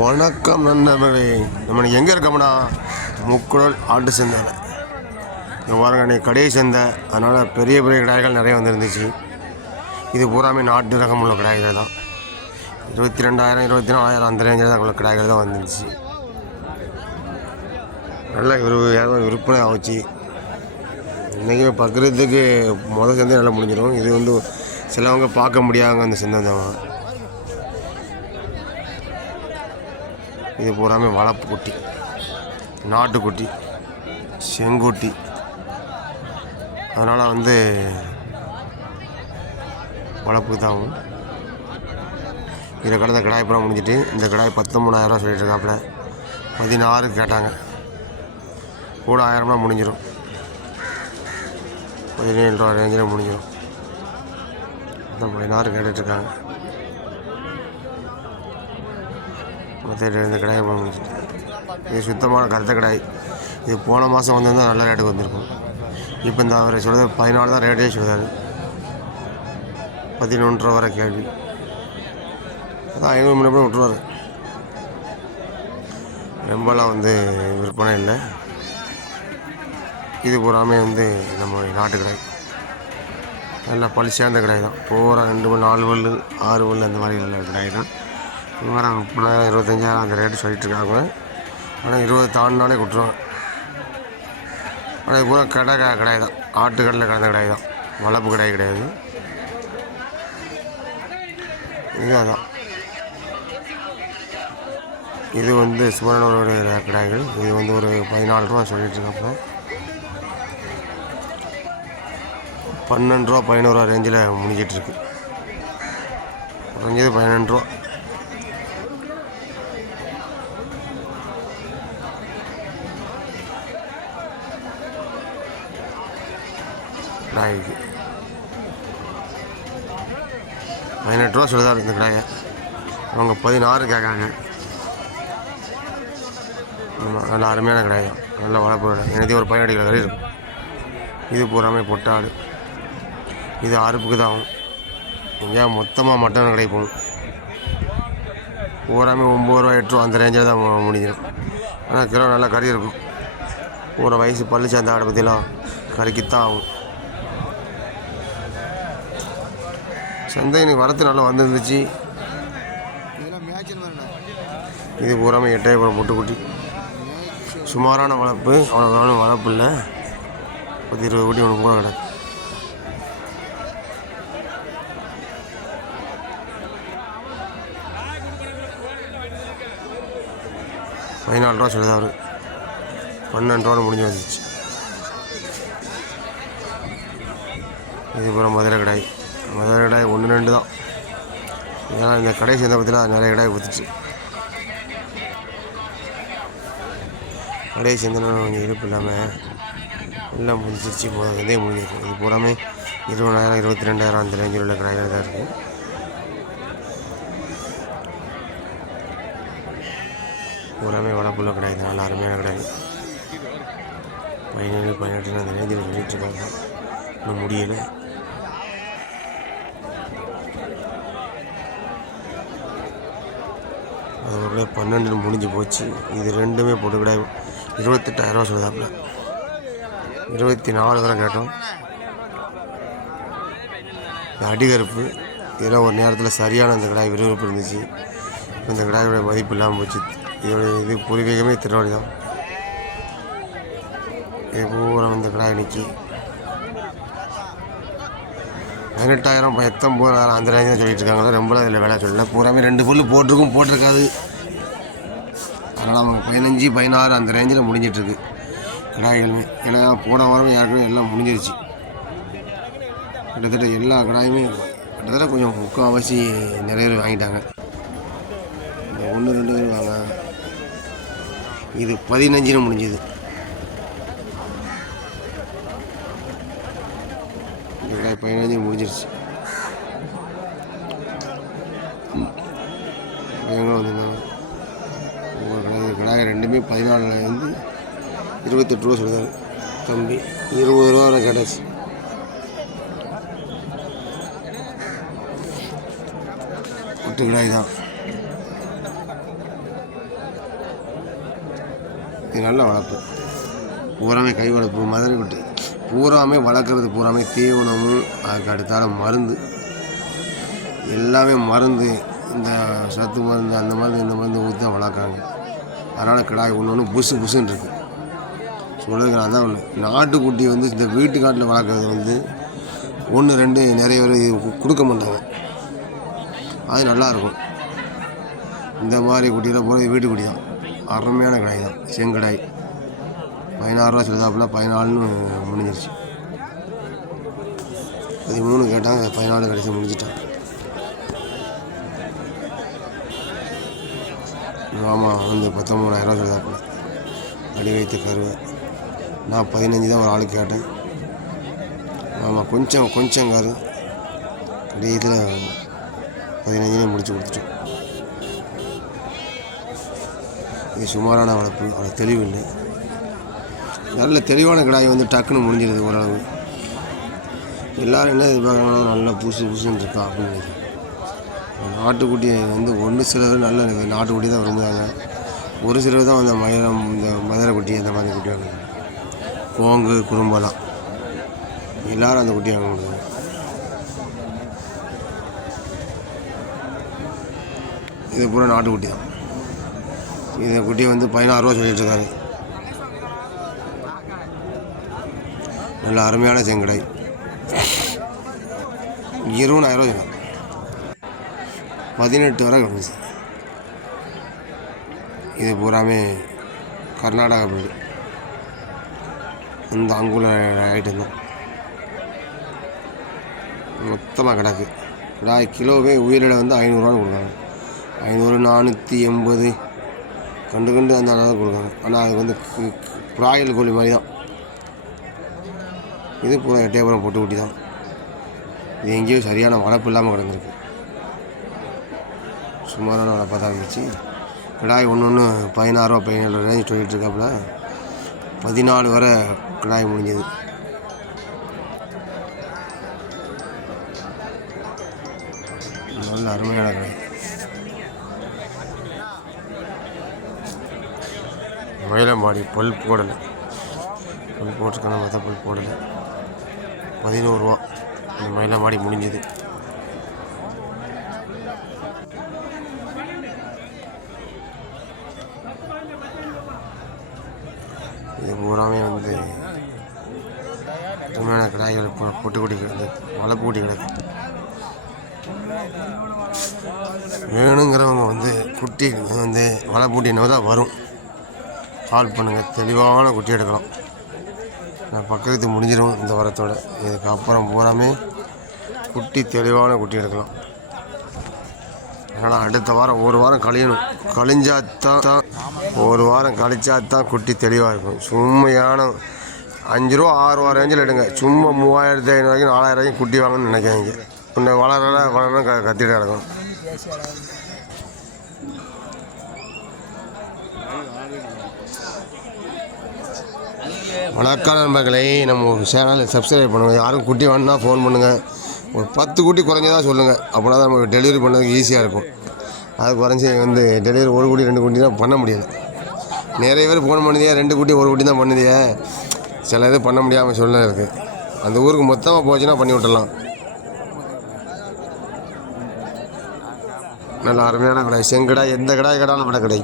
வணக்கம் நண்பர்களே, நம்ம எங்கே இருக்கோம்னா முக்குடல் ஆட்டு சந்தையில். இங்கே பாருங்க, அன்றைக்கி கடையை சந்தை, அதனால் பெரிய பெரிய கடாய்கள் நிறைய வந்துருந்துச்சு. இது பூராமே நாட்டு ரகம் உள்ள கடாய்கள் தான். 22,000 24,000 அந்த ரேஞ்சில் தான் உள்ள கடாய்கள் தான் வந்துருந்துச்சு. நல்லா விற்பனை ஆச்சு. இன்றைக்கி பக்ரீத்துக்கு முதல் சந்தை நல்லா முடிஞ்சிடும். இது வந்து சிலவங்க பார்க்க முடியாங்க அந்த சந்தை தான். இது பூராமே வளர்ப்பு குட்டி, நாட்டுக்குட்டி, செங்குட்டி. அதனால் வந்து வளர்ப்புக்கு தான் ஆகும். இதில் கடந்த கடாய் புறம் முடிஞ்சிட்டு இந்த கடாய் 13,000 சொல்லிட்டு இருக்காப்புல. 16 கேட்டாங்க, கூட 1000 முடிஞ்சிடும். 17 ரூபா ரேஞ்சில் முடிஞ்சிடும். 16 கேட்டுட்ருக்காங்க. இந்த கடாயை முடிஞ்சு. இது சுத்தமான கருத்த கடாய். இது போன மாதம் வந்திருந்தால் நல்ல ரேட்டுக்கு வந்திருக்கும். இப்போ இந்த அவர் சொல்கிறது 14 தான் ரேட்டே சொல்கிறாரு. 11 ரூபா வர கேள்வி. அதான் 500 மணி கூட விட்டுருவார். ரொம்பலாம் வந்து விற்பனை இல்லை. இது பூராமே வந்து நம்ம நாட்டு கடாய். நல்லா பழி சேர்ந்த கடாய் தான். பூரா 2 பல் 4 பல் 6 பல் அந்த மாதிரி உள்ள கடாய் தான். இவங்க 30,000 25,000 அந்த ரேட்டு சொல்லிட்டுருக்காங்க. ஆனால் 20 தாண்டினாலே கொடுத்துருவாங்க. ஆனால் இது பூரா கடாய் தான், ஆட்டுக்கடலில் கலந்த கடாய் தான், வளர்ப்பு கடாய் கிடையாது. இது அதான். இது வந்து சுவரனுடைய கடாய்கள். இது வந்து ஒரு 14 ரூபா சொல்லிட்டுருக்காப்ப. 12 ரூபா 11 ரூபா ரேஞ்சில் முடிஞ்சிட்ருக்கு. குறைஞ்சது 12 ரூபா. கடாய்க்கு 18 ரூபா சொல்லுதாரு இந்த கடாயை. அவங்க 16 கேட்காங்க. நல்ல அருமையான கடாய் தான், நல்ல வளர்ப்பு கடை. எனக்கு ஒரு 18 கிலோ கறி இருக்கும். இது பூராமே பொட்டாடு. இது அறுப்புக்கு தான் ஆகும். எங்கேயா மொத்தமாக மட்டன் கடை போகும். பூராமே 9 ரூபா 8 ரூபா அந்த ரேஞ்சில் தான் முடிஞ்சிடும். ஆனால் கிலோ நல்லா கறி இருக்கும். பூரா வயசு பல்லு சேர்ந்த ஆடை பற்றிலாம் கறிக்குத்தான் ஆகும். சந்தை எனக்கு வரத்து நல்லா வந்துருந்துச்சு. இது பூராமே 8,000 பொட்டுக்குட்டி. சுமாரான வளர்ப்பு, அவ்வளோ வளர்ப்பு இல்லை. 10-20 குட்டி ஒன்று கூட கிடக்கு. $14 ரூபா சொல்லுது அவர். 12 ரூபா முடிஞ்சு வந்துச்சு. இது பூரா மதுரை கடாய். மதுரை கடாய் 1 2 தான். ஏன்னா இந்த கடை சேர்ந்த பற்றிலாம் நிறைய கடாய் ஊற்றுச்சு. கடையை சேர்ந்தனா கொஞ்சம் இருப்பு இல்லாமல் எல்லாம் முடிஞ்சிருச்சு. இதே முடிஞ்சிருக்கு. இது பூராமே 20,000 22,000 அந்த ரேஞ்சில் உள்ள கடைகள் தான் இருக்குது. பூராமே வளர்ப்புள்ள கடை தான், நல்ல அருமையான கடை. 17 18 அந்த ரேஞ்சில் சொல்லிட்டுருக்காங்க. இன்னும் முடியலை. அதோட 12 முடிஞ்சு போச்சு. இது ரெண்டுமே போட்டு கடை 28,000 ரூபா சொல்லுதாப்புல. 24 வரை கேட்டோம். அடிகருப்பு இதெல்லாம் ஒரு நேரத்தில் சரியான அந்த கடாய் விறுவிறுப்பு இருந்துச்சு. இந்த கடாயோட மதிப்பு இல்லாமல் போச்சு. இதோட இது பூர்வீகமே திருவாடி தான். இது பூரா இந்த கடாய் நிற்கி 18,000 19,000 அந்த ரேஞ்சில் சொல்லிட்டு இருக்காங்க. ரொம்பலாம் இதில் வேலை சொல்லலை. பூராமே 2 புல் போட்டிருக்காது. அதனால் அவங்க 15 16 அந்த ரேஞ்சில் முடிஞ்சிட்ருக்கு கடாய்களுமே. ஏன்னா போன வாரம் யாருக்குமே எல்லாம் முடிஞ்சிருச்சு. கிட்டத்தட்ட எல்லா கடாயுமே கிட்டத்தட்ட கொஞ்சம் முக்கால்வாசி நிறைய பேர் வாங்கிட்டாங்க. இந்த 1 2 பேர் வாங்க. இது 15 முடிஞ்சுது. இந்த கடாய் 15 முடிஞ்சிருச்சு. எங்கே வந்துருந்தாங்க ஒரு கடாய் ரெண்டுமே 14 28 ரூபா சொல்லுதாரு தம்பி. 20 ரூபா வரை கேட்டாச்சு. ஒட்டு கடாய் தான். இது நல்ல வளர்ப்பு. பூராமே கை வளர்ப்பு மதுரை குட்டி. பூராமே வளர்க்குறது பூராமே தீவனமும் அதுக்கு அடுத்தால மருந்து எல்லாமே மருந்து. இந்த சத்து மருந்து அந்த மருந்து இந்த மருந்து ஊற்றி தான் வளர்க்குறாங்க. அதனால் கிடாய் ஒன்று ஒன்று புசுன்னு இருக்குது. சொல்லுங்க அதான் ஒன்று. நாட்டுக்குட்டி வந்து இந்த வீட்டுக்காட்டில் வளர்க்குறது வந்து 1 2 நிறைய பேர் கொடுக்க மாட்டாங்க. அது நல்லாயிருக்கும். இந்த மாதிரி குட்டியில் போகிறது வீட்டுக்குட்டி தான். அருமையான கிடாய் தான். செங்கடாய் 16 ரூபா சொல்லுதாப்புல. 14ன்னு முடிஞ்சிருச்சு. 13 கேட்டாங்க, 14 கடைசி முடிஞ்சிட்டான். ஆமாம் வந்து 19,000 சொல்லுதாப்புல. அடி வைத்து கருவை. நான் 15 தான் ஒரு ஆளுக்கு கேட்டேன். ஆமாம் கொஞ்சம் காரு கடைசியில் 15 முடிச்சு கொடுத்துட்டோம். இது சுமாரான வளர்ப்பு. அவ்வளோ தெளிவு இல்லை. நல்ல தெளிவான கிடாய் வந்து டக்குன்னு முடிஞ்சிடுது ஓரளவு. எல்லோரும் என்ன எதிர்பார்க்கணும், நல்லா புதுசுன்னு இருக்கா அப்படின்னு. நாட்டுக்குட்டியை வந்து ஒன்று சிலர் நல்ல நாட்டுக்குட்டி தான் விரும்புகிறாங்க. ஒரு சிலர் தான் அந்த இந்த மதுரை குட்டி அந்த மாதிரி குட்டி வாங்க. கோங்கு குறும்பெல்லாம் எல்லோரும் அந்த குட்டி வாங்க முடியாது. இது பூரா நாட்டுக்குட்டி தான். இந்த குட்டியை வந்து 16 ரூபா சொல்லிட்டுருக்காரு. நல்ல அருமையான செங்கடாய். 20,000 ரூபா 18 வரை கிடந்துச்சு. இது பூராமே கர்நாடகா வீடு. இந்த அங்குள்ள ஐட்டம் தான் மொத்தமாக கிடக்கு. கிடாய் கிலோவே உயிரில் வந்து 500 கொடுக்காங்க. 500 480 கண்டு அந்த அளவு கொடுக்காங்க. ஆனால் அது வந்து பிராயல் கோழி மாதிரி தான். இது பூரா எட்டயபுரம் பொட்டு குட்டி தான். இது எங்கேயோ சரியான வளர்ப்பு இல்லாமல் கிடந்திருக்கு. சுமாரான வளர்ப்பாக தான் இருந்துச்சு. கிடாய் ஒன்று 16 ரூபா 17 ரேஞ்சு சொல்லிட்டு இருக்காப்புல. 14 வரை கிடாய் முடிஞ்சது. நல்ல அருமையான கிடாய். மயிலம்பாடி பல் போடலை. பல் போட்டிருக்கான மற்ற பல் போடலை. 11 ரூபா இந்த மயிலம்பாடி முடிஞ்சது. இது பூராமே வந்து அருமையான கிடாய்கள் பொட்டு குட்டி கிடக்கு. வளர்ப்பு குட்டி கிடக்கு. வேணுங்கிறவங்க வந்து குட்டி வந்து வளர்ப்பு குட்டினோ தான் வரும். கால் பண்ணுங்கள். தெளிவான குட்டி எடுக்கலாம். நான் பக்கத்து முடிஞ்சிடும் இந்த வாரத்தோட. இதுக்கப்புறம் பூராமே குட்டி தெளிவான குட்டி எடுக்கலாம். அதனால் அடுத்த வாரம் ஒரு வாரம் கழியணும். கழிஞ்சாத்தான் ஒரு வாரம் கழிச்சாத்தான் குட்டி தெளிவாக இருக்கும். சும்மையான 5 ரூபா 6 ரூபா ரேஞ்சில் எடுங்க. சும்மா 3500 வரைக்கும் 4000 வரைக்கும் குட்டி வாங்கன்னு நினைக்காதீங்க. இன்னும் வளரலாம் கத்திட்டு கிடக்கும். வணக்கம் நண்பர்களே. நம்ம சேனலை சப்ஸ்கிரைப் பண்ணுங்கள். யாரும் குட்டி வேணுன்னா ஃபோன் பண்ணுங்கள். ஒரு 10 குட்டி குறைஞ்சதாக சொல்லுங்கள். அப்படின்னா தான் நமக்கு டெலிவரி பண்ணுறதுக்கு ஈஸியாக இருக்கும். அது குறைஞ்சி வந்து டெலிவரி 1 குட்டி 2 குட்டி தான் பண்ண முடியாது. நிறைய பேர் ஃபோன் பண்ணுதியா 2 குட்டி 1 குட்டி தான் பண்ணுதியா. சில இது பண்ண முடியாமல் சொல்ல இருக்குது. அந்த ஊருக்கு மொத்தமாக போச்சுன்னா பண்ணி விட்டுடலாம். நல்ல அருமையான கடாய். செங்கடாய் எந்த கடாய் கேட்டாலும் விட கடை.